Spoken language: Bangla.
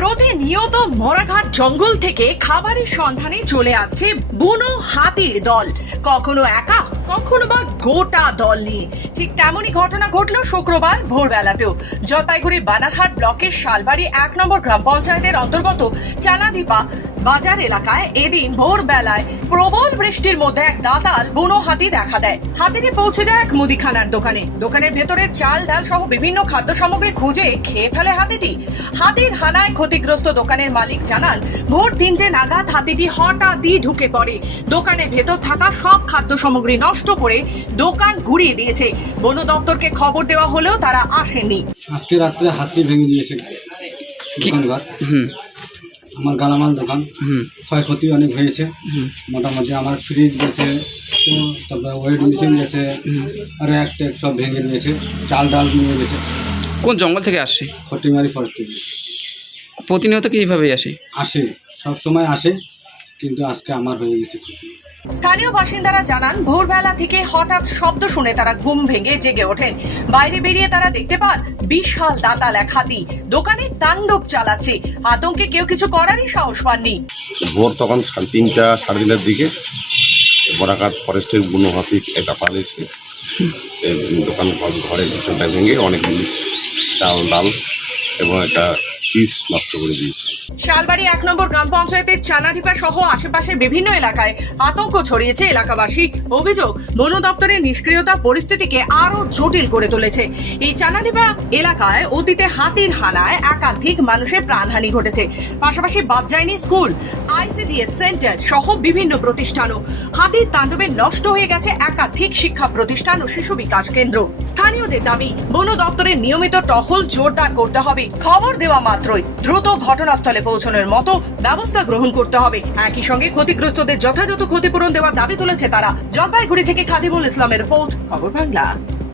প্রতিনিয়ত মরাঘাট জঙ্গল থেকে খাবারের সন্ধানে চলে আসছে বুনো হাতির দল। কখনো একা, কখনো বা গোটা দল নিয়ে। ঠিক তেমনই ঘটনা ঘটল শুক্রবার ভোরবেলাতেও। জলপাইগুড়ির বানারহাট ব্লকের শালবাড়ি এক নম্বর গ্রাম পঞ্চায়েতের অন্তর্গত চানাডিপা বাজার এলাকায় এদিন ভোরবেলায় প্রবল বৃষ্টির মধ্যে এক দাতাল বুনো হাতি দেখা দেয়। হাতিটি পৌঁছে যায় এক মুদিখানার দোকানে। দোকানের ভেতরে চাল, ডাল সহ বিভিন্ন খাদ্য সামগ্রী খুঁজে খেয়ে ফেলে হাতিটি। হাতির হানায় ক্ষতিগ্রস্ত দোকানের মালিক জানান ভোর তিনটে নাগাদ হাতিটি হঠাৎই ঢুকে পড়ে। দোকানের ভেতর থাকা সব খাদ্য সামগ্রী নষ্ট করে দোকান ঘুরিয়ে দিয়েছে। বন দপ্তরকে খবর দেওয়া হলেও তারা আসেনি আজকে রাত্রে হাতি ভেঙে দিয়েছে দোকানঘর। আমার গালামাল দোকান। হুম। ক্ষয়ক্ষতি অনেক হয়েছে। মোটামুটি আমার ফ্রিজ গেছে তারপরে ওয়েট মেশিন গেছে আর এক টেক সব ভেঙে দিয়েছে। চাল ডাল নিয়ে গেছে। কোন জঙ্গল থেকে আসছে খটিমারি ফরেস্ট থেকে। প্রতিনিয়ত কি এইভাবেই আসে? আসে সব সময় আসে কিন্তু আজকে আমার হয়ে গেছে ক্ষতি স্থানীয় বাসিন্দারা জানান ভোরবেলা থেকে হঠাৎ শব্দ শুনে তারা ঘুম ভেঙে জেগে ওঠেন। বাইরে বেরিয়ে তারা দেখতে পান বিশাল দাতাল এক হাতি। দোকানে তাণ্ডব চালাচ্ছে। আতঙ্কে কেউ কিছু করারই সাহস পাননি। ভোর তখন সাড়ে তিনটা সাড়ে তিনটার দিকে বরাকাট ফরেস্টের বুনো হাতি এটা পালিয়েছে দোকান ঘর- ঘরের পিছনটা ভেঙে অনেক জিনিস চাল ডাল এবং একটা পিস নষ্ট করে দিয়েছে। শালবাড়ি এক নম্বর গ্রাম পঞ্চায়েতের চানাডিপা সহ আশেপাশের বিভিন্ন এলাকায় আতঙ্ক ছড়িয়েছে এলাকাবাসী। অভিযোগ, বন দপ্তরের নিষ্ক্রিয়তা পরিস্থিতিকে আরও জটিল করে তুলেছে। এই চানাডিপা এলাকায় অতীতে হাতির হানায় একাধিক মানুষের প্রাণহানি ঘটেছে। পাশাপাশি বাদ যায়নি স্কুল, আইসিডিএস সেন্টার সহ বিভিন্ন প্রতিষ্ঠানও। হাতির তাণ্ডবে নষ্ট হয়ে গেছে একাধিক শিক্ষা প্রতিষ্ঠান ও শিশু বিকাশ কেন্দ্র। স্থানীয়দের দাবি, বন দপ্তরের নিয়মিত টহল জোরদার করতে হবে। খবর দেওয়া মাত্রই দ্রুত ঘটনাস্থলে পৌঁছানোর মতো ব্যবস্থা গ্রহণ করতে হবে। একই সঙ্গে ক্ষতিগ্রস্তদের যথাযথ ক্ষতিপূরণ দেওয়ার দাবি তুলেছে তারা। জলপাইগুড়ি থেকে খাদিমুল ইসলামের রিপোর্ট, খবর বাংলা।